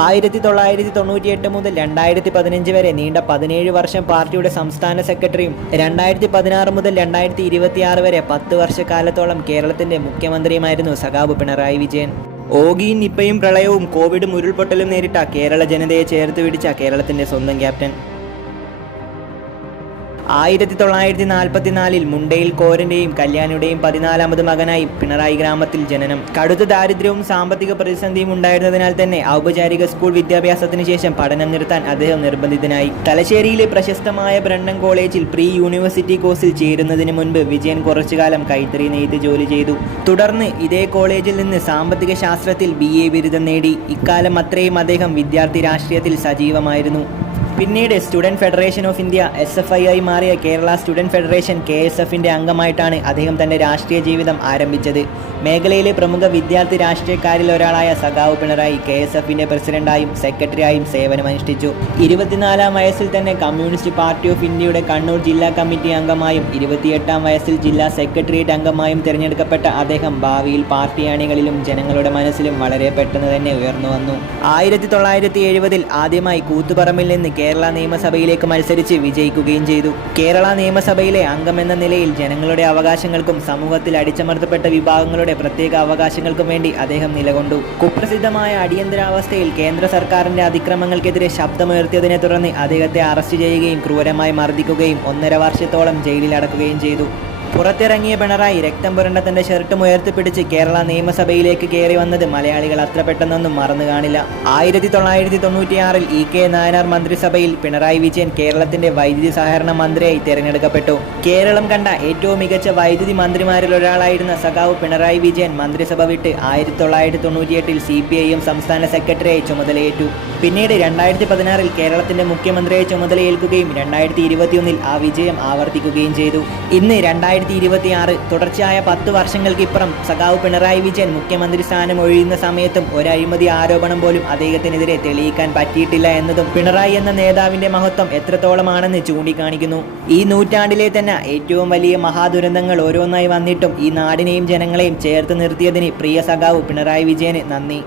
1998 മുതൽ 2015 വരെ നീണ്ട 17 വർഷം പാർട്ടിയുടെ സംസ്ഥാന സെക്രട്ടറിയും 2016 മുതൽ 2026 വരെ 10 വർഷക്കാലത്തോളം കേരളത്തിന്റെ മുഖ്യമന്ത്രിയുമായിരുന്നു സഖാവ് പിണറായി വിജയൻ. ഓഗിയും നിപ്പയും പ്രളയവും കോവിഡും ഉരുൾപൊട്ടലും നേരിട്ട കേരള ജനതയെ ചേർത്ത് പിടിച്ച കേരളത്തിന്റെ സ്വന്തം ക്യാപ്റ്റൻ. 1944 മുണ്ടയിൽ കോരന്റെയും കല്യാണിയുടെയും 14ാമത് മകനായി പിണറായി ഗ്രാമത്തിൽ ജനനം. കടുത്ത ദാരിദ്ര്യവും സാമ്പത്തിക പ്രതിസന്ധിയും ഉണ്ടായിരുന്നതിനാൽ തന്നെ ഔപചാരിക സ്കൂൾ വിദ്യാഭ്യാസത്തിന് ശേഷം പഠനം നിർത്താൻ അദ്ദേഹം നിർബന്ധിതനായി. തലശ്ശേരിയിലെ പ്രശസ്തമായ ബ്രണ്ടൻ കോളേജിൽ പ്രീ യൂണിവേഴ്സിറ്റി കോഴ്സിൽ ചേരുന്നതിന് മുൻപ് വിജയൻ കുറച്ചുകാലം കൈത്തറി നെയ്ത്ത് ജോലി ചെയ്തു. തുടർന്ന് ഇതേ കോളേജിൽ നിന്ന് സാമ്പത്തിക ശാസ്ത്രത്തിൽ BA ബിരുദം നേടി. ഇക്കാലം അത്രയും അദ്ദേഹം വിദ്യാർത്ഥി രാഷ്ട്രീയത്തിൽ സജീവമായിരുന്നു. പിന്നീട് student federation of India SFI ആയി മാറിയ കേരള സ്റ്റുഡൻറ് ഫെഡറേഷൻ KSFന്റെ അംഗമായിട്ടാണ് അദ്ദേഹം തൻ്റെ രാഷ്ട്രീയ ജീവിതം ആരംഭിച്ചത്. മേഖലയിലെ പ്രമുഖ വിദ്യാർത്ഥി രാഷ്ട്രീയക്കാരിൽ ഒരാളായ സഖാവ് പിണറായി KSFന്റെ പ്രസിഡന്റായും സെക്രട്ടറിയായും സേവനമനുഷ്ഠിച്ചു. 24ാം വയസ്സിൽ തന്നെ കമ്മ്യൂണിസ്റ്റ് പാർട്ടി ഓഫ് ഇന്ത്യയുടെ കണ്ണൂർ ജില്ലാ കമ്മിറ്റി അംഗമായും 28ാം വയസ്സിൽ ജില്ലാ സെക്രട്ടേറിയറ്റ് അംഗമായും തിരഞ്ഞെടുക്കപ്പെട്ട അദ്ദേഹം ഭാവിയിൽ പാർട്ടി അണികളിലും ജനങ്ങളുടെ മനസ്സിലും വളരെ പെട്ടെന്ന് തന്നെ ഉയർന്നു വന്നു. 1970 ആദ്യമായി കൂത്തുപറമ്പിൽ നിന്ന് കേരള നിയമസഭയിലേക്ക് മത്സരിച്ച് വിജയിക്കുകയും ചെയ്തു. കേരള നിയമസഭയിലെ അംഗമെന്ന നിലയിൽ ജനങ്ങളുടെ അവകാശങ്ങൾക്കും സമൂഹത്തിൽ അടിച്ചമർത്തപ്പെട്ട വിഭാഗങ്ങളുടെ പ്രത്യേക അവകാശങ്ങൾക്കും വേണ്ടി അദ്ദേഹം നിലകൊണ്ടു. കുപ്രസിദ്ധമായ അടിയന്തരാവസ്ഥയിൽ കേന്ദ്ര സർക്കാരിന്റെ അതിക്രമങ്ങൾക്കെതിരെ ശബ്ദമുയർത്തിയതിനെ തുടർന്ന് അദ്ദേഹത്തെ അറസ്റ്റ് ചെയ്യുകയും ക്രൂരമായി മർദ്ദിക്കുകയും 1.5 വർഷത്തോളം ജയിലിൽ അടക്കുകയും ചെയ്തു. പുറത്തിറങ്ങിയ പിണറായി രക്തം പുരണ്ട തന്റെ ഷർട്ടും ഉയർത്തിപ്പിടിച്ച് കേരള നിയമസഭയിലേക്ക് കയറി വന്നത് മലയാളികൾ അത്ര പെട്ടെന്നൊന്നും മറന്നു കാണില്ല. 1996 EK നായനാർ മന്ത്രിസഭയിൽ പിണറായി വിജയൻ കേരളത്തിന്റെ വൈദ്യുതി സഹകരണ മന്ത്രിയായി തിരഞ്ഞെടുക്കപ്പെട്ടു. കേരളം കണ്ട ഏറ്റവും മികച്ച വൈദ്യുതി മന്ത്രിമാരിൽ ഒരാളായിരുന്ന സഖാവ് പിണറായി വിജയൻ മന്ത്രിസഭ വിട്ട് 1998 CPIM സംസ്ഥാന സെക്രട്ടറിയായി ചുമതലയേറ്റു. പിന്നീട് 2016 കേരളത്തിന്റെ മുഖ്യമന്ത്രിയായി ചുമതലയേൽക്കുകയും 2021 ആ വിജയം ആവർത്തിക്കുകയും ചെയ്തു. ഇന്ന് 2026 തുടർച്ചയായ 10 വർഷങ്ങൾക്കിപ്പുറം സഖാവ് പിണറായി വിജയൻ മുഖ്യമന്ത്രി സ്ഥാനം ഒഴിയുന്ന സമയത്തും ഒരു അഴിമതി ആരോപണം പോലും അദ്ദേഹത്തിനെതിരെ തെളിയിക്കാൻ പറ്റിയിട്ടില്ല എന്നതും പിണറായി എന്ന നേതാവിന്റെ മഹത്വം എത്രത്തോളമാണെന്ന് ചൂണ്ടിക്കാണിക്കുന്നു. ഈ നൂറ്റാണ്ടിലെ തന്നെ ഏറ്റവും വലിയ മഹാദുരന്തങ്ങൾ ഓരോന്നായി വന്നിട്ടും ഈ നാടിനെയും ജനങ്ങളെയും ചേർത്ത് നിർത്തിയതിന് പ്രിയ സഖാവ് പിണറായി വിജയന് നന്ദി.